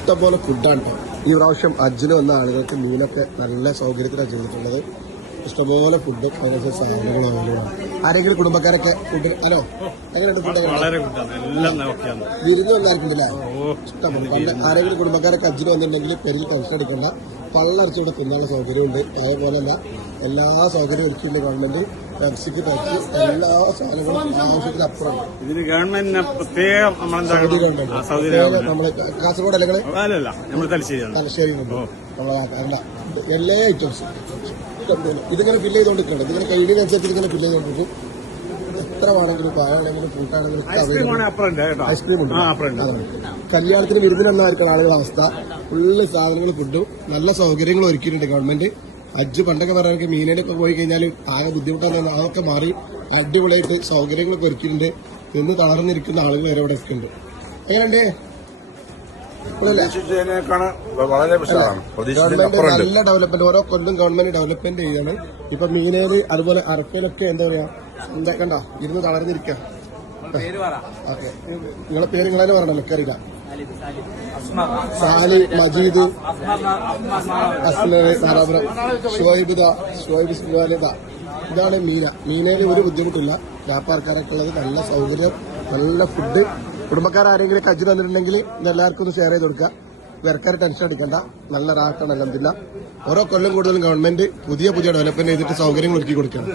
ഇഷ്ടംപോലെ ഫുഡാണ് കേട്ടോ. ഈ പ്രാവശ്യം ഹജ്ജിന് വന്ന ആളുകൾക്ക് മീനൊക്കെ നല്ല സൗകര്യത്തിലാണ് ചെയ്തിട്ടുള്ളത്. ഇഷ്ടംപോലെ ഫുഡ് അതിനനുസരിച്ച് സാധനങ്ങളും അവൈലബിളാണ്. ആരെങ്കിലും കുടുംബക്കാരൊക്കെ ഫുഡ് ഹലോ എങ്ങനെയുണ്ട് ഫുഡ്? വിരുന്ന് വന്നായിരിക്കുന്നില്ലേ? ഇഷ്ടംപോലെ പണ്ട് ആരെങ്കിലും കുടുംബക്കാരൊക്കെ ഹജ്ജിന് വന്നിട്ടുണ്ടെങ്കിൽ പെരിൽ ടെൻഷൻ എടുക്കേണ്ട, പള്ളറച്ചുകൂടെ തിന്നാനുള്ള സൗകര്യമുണ്ട്. അതേപോലെ തന്നെ എല്ലാ സൗകര്യവും ഒരുക്കിയിട്ടുണ്ട് ഗവൺമെന്റ്. പെപ്സിക്ക് ടാക്സി എല്ലാ സാധനങ്ങളും ആവശ്യത്തിന് അപ്പുറമുണ്ട്. ഇതിന് ഗവൺമെന്റിന് പ്രത്യേകം നമ്മള് കാസർഗോഡ് അല്ലെങ്കിൽ തലശ്ശേരിയിലുണ്ട് നമ്മളെ എല്ലാ ഐറ്റംസും ഇതിങ്ങനെ ഫില്ല് ചെയ്തോണ്ടിരിക്കുന്നുണ്ട്. ഇതിങ്ങനെ കഴിയുന്നതിനനുസരിച്ച് ഇങ്ങനെ ഫില്ല് ചെയ്തോണ്ടിരിക്കും. എത്ര വേണമെങ്കിലും പാലാണെങ്കിലും ഫ്രൂട്ടാണെങ്കിലും ഐസ്ക്രീം ഉണ്ട്. കല്യാണത്തിന് വിരുന്നിനെന്നായിരിക്കും ആളുകളുടെ അവസ്ഥ. ഫുള്ള് സാധനങ്ങൾ ഫുഡും നല്ല സൗകര്യങ്ങളും ഒരുക്കിയിട്ടുണ്ട് ഗവൺമെന്റ്. ഹജ്ജ് പണ്ടൊക്കെ പറയാനൊക്കെ മീനൊക്കെ പോയി കഴിഞ്ഞാൽ ആകെ ബുദ്ധിമുട്ടാണ്. അതൊക്കെ മാറി അടിപൊളിയായിട്ട് സൗകര്യങ്ങളൊക്കെ ഒരുക്കിയിട്ടുണ്ട്. നിന്ന് തളർന്നിരിക്കുന്ന ആളുകൾ വരെ ഇവിടെ ഒക്കെ ഉണ്ട്. എങ്ങനെയുണ്ട്? ഗവൺമെന്റ് നല്ല ഡെവലപ്മെന്റ് ഓരോ കൊല്ലം ഗവൺമെന്റ് ഡെവലപ്മെന്റ് ചെയ്യാണ്. ഇപ്പൊ മീനേല് അതുപോലെ അറക്കയിലൊക്കെ എന്താ പറയാ കണ്ട ഇരുന്ന് തളർന്നിരിക്കുക. ഓക്കെ, നിങ്ങളെ പേര് നിങ്ങളെ പറഞ്ഞല്ലോ, എനിക്കറിയില്ല. സാലി, മജീദ്, അസ്ലർ, നാരാപുരം, ഷുഹൈബ് സുബാലിദ. ഇതാണ് മീനയിൽ ഒരു ബുദ്ധിമുട്ടില്ല. വ്യാപാരക്കാരൊക്കെ ഉള്ളത് നല്ല സൗകര്യം, നല്ല ഫുഡ്. കുടുംബക്കാരെങ്കിലും ഹജ്ജ് തന്നിട്ടുണ്ടെങ്കിൽ ഇതെല്ലാവർക്കും ഒന്ന് ഷെയർ ചെയ്ത് കൊടുക്കുക. വേർക്കാർ ടെൻഷൻ അടിക്കണ്ട, നല്ല റാക്കാണ് എല്ലാം. പിന്നെ ഓരോ കൊല്ലം കൂടുതലും ഗവൺമെന്റ് പുതിയ ഡെവലപ്മെന്റ് ചെയ്തിട്ട് സൗകര്യങ്ങൾ ഒരുക്കി കൊടുക്കണം.